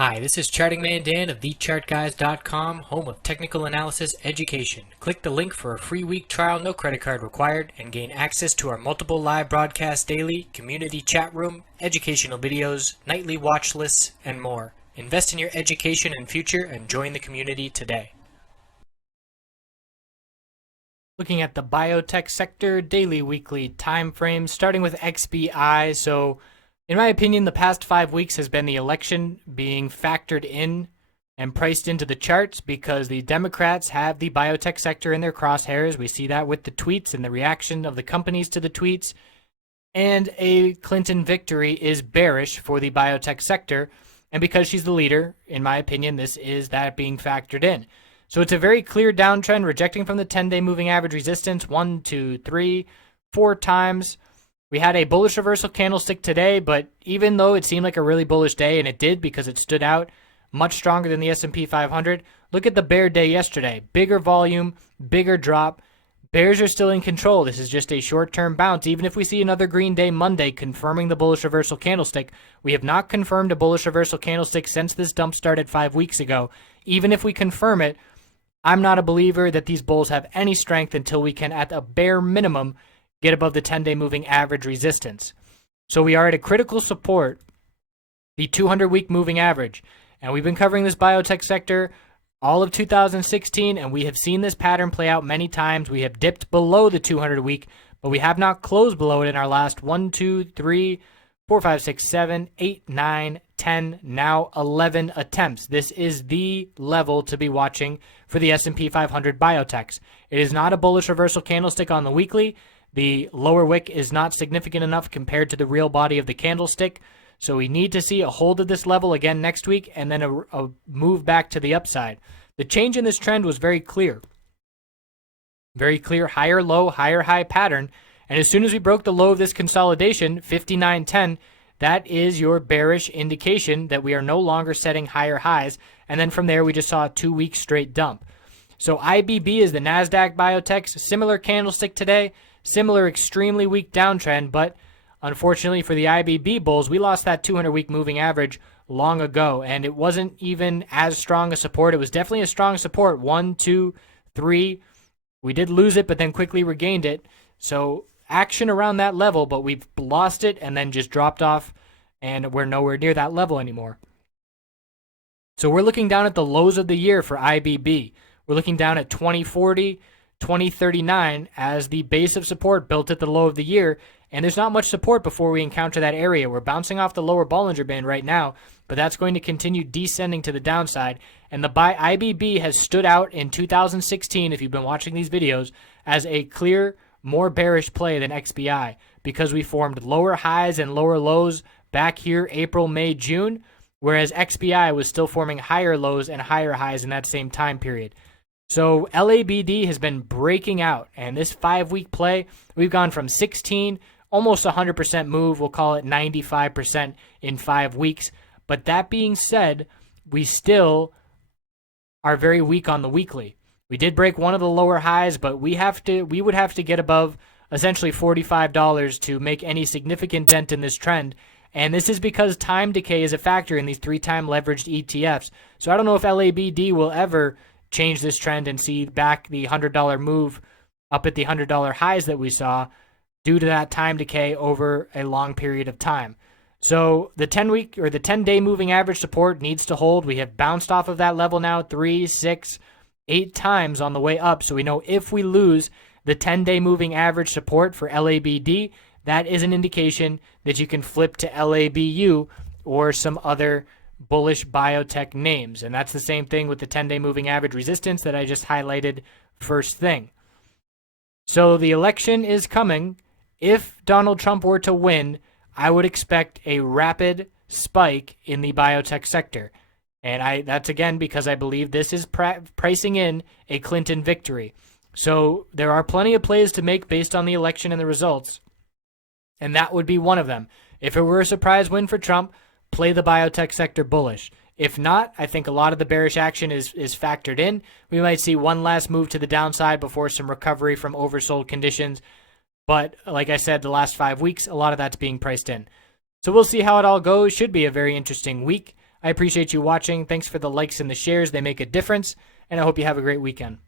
Hi, this is Charting Man Dan of TheChartGuys.com, home of technical analysis education. Click the link for a free week trial, no credit card required, and gain access to our multiple live broadcasts daily, community chat room, educational videos, nightly watch lists, and more. Invest in your education and future and join the community today. Looking at the biotech sector, daily, weekly time frames, starting with XBI. So in my opinion, the past 5 weeks has been the election being factored in and priced into the charts because the Democrats have the biotech sector in their crosshairs. We see that with the tweets and the reaction of the companies to the tweets. And a Clinton victory is bearish for the biotech sector. And because she's the leader, in my opinion, this is that being factored in. So it's a very clear downtrend, rejecting from the 10-day moving average resistance 1, 2, 3, 4 times. We had a bullish reversal candlestick today, but even though it seemed like a really bullish day, and it did because it stood out much stronger than the S&P 500, look at the bear day yesterday. Bigger volume, bigger drop. Bears are still in control. This is just a short-term bounce. Even if we see another green day Monday confirming the bullish reversal candlestick, we have not confirmed a bullish reversal candlestick since this dump started 5 weeks ago. Even if we confirm it, I'm not a believer that these bulls have any strength until we can, at a bare minimum, get above the 10-day moving average resistance. So we are at a critical support, the 200-week moving average. And we've been covering this biotech sector all of 2016, and we have seen this pattern play out many times. We have dipped below the 200-week, but we have not closed below it in our last 1, 2, 3, 4, 5, 6, 7, 8, 9, 10, now 11 attempts. This is the level to be watching for the S&P 500 biotechs. It is not a bullish reversal candlestick on the weekly. The lower wick is not significant enough compared to the real body of the candlestick. So we need to see a hold of this level again next week and then a move back to the upside. The change in this trend was very clear. Very clear higher low, higher high pattern. And as soon as we broke the low of this consolidation, 59.10, that is your bearish indication that we are no longer setting higher highs. And then from there, we just saw a 2-week straight dump. So IBB is the NASDAQ biotechs, similar candlestick today. Similar extremely weak downtrend, but unfortunately for the IBB bulls, we lost that 200-week moving average long ago, and it wasn't even as strong a support. It was definitely a strong support. 1, 2, 3. We did lose it, but then quickly regained it. So action around that level, but we've lost it and then just dropped off, and we're nowhere near that level anymore. So we're looking down at the lows of the year for IBB. We're looking down at 2040. 2039 as the base of support built at the low of the year, and there's not much support before we encounter that area. We're bouncing off the lower Bollinger Band right now, but that's going to continue descending to the downside, and the IBB has stood out in 2016, if you've been watching these videos, as a clear, more bearish play than XBI, because we formed lower highs and lower lows back here April, May, June, whereas XBI was still forming higher lows and higher highs in that same time period. So LABD has been breaking out, and this 5-week play, we've gone from 16, almost 100% move, we'll call it 95% in 5 weeks. But that being said, we still are very weak on the weekly. We did break one of the lower highs, but we would have to get above essentially $45 to make any significant dent in this trend. And this is because time decay is a factor in these 3-time leveraged ETFs. So I don't know if LABD will ever change this trend and see back the $100 move up at the $100 highs that we saw due to that time decay over a long period of time. So the 10-week or the 10-day moving average support needs to hold. We have bounced off of that level now 3, 6, 8 times on the way up. So we know if we lose the 10-day moving average support for LABD, that is an indication that you can flip to LABU or some other bullish biotech names. And that's the same thing with the 10-day moving average resistance that I just highlighted first thing. So the election is coming. If Donald Trump were to win, I would expect a rapid spike in the biotech sector. And that's again because I believe this is pricing in a Clinton victory. So there are plenty of plays to make based on the election and the results. And that would be one of them. If it were a surprise win for Trump, play the biotech sector bullish. If not, I think a lot of the bearish action is factored in. We might see one last move to the downside before some recovery from oversold conditions. But like I said, the last 5 weeks, a lot of that's being priced in. So we'll see how it all goes. Should be a very interesting week. I appreciate you watching. Thanks for the likes and the shares. They make a difference. And I hope you have a great weekend.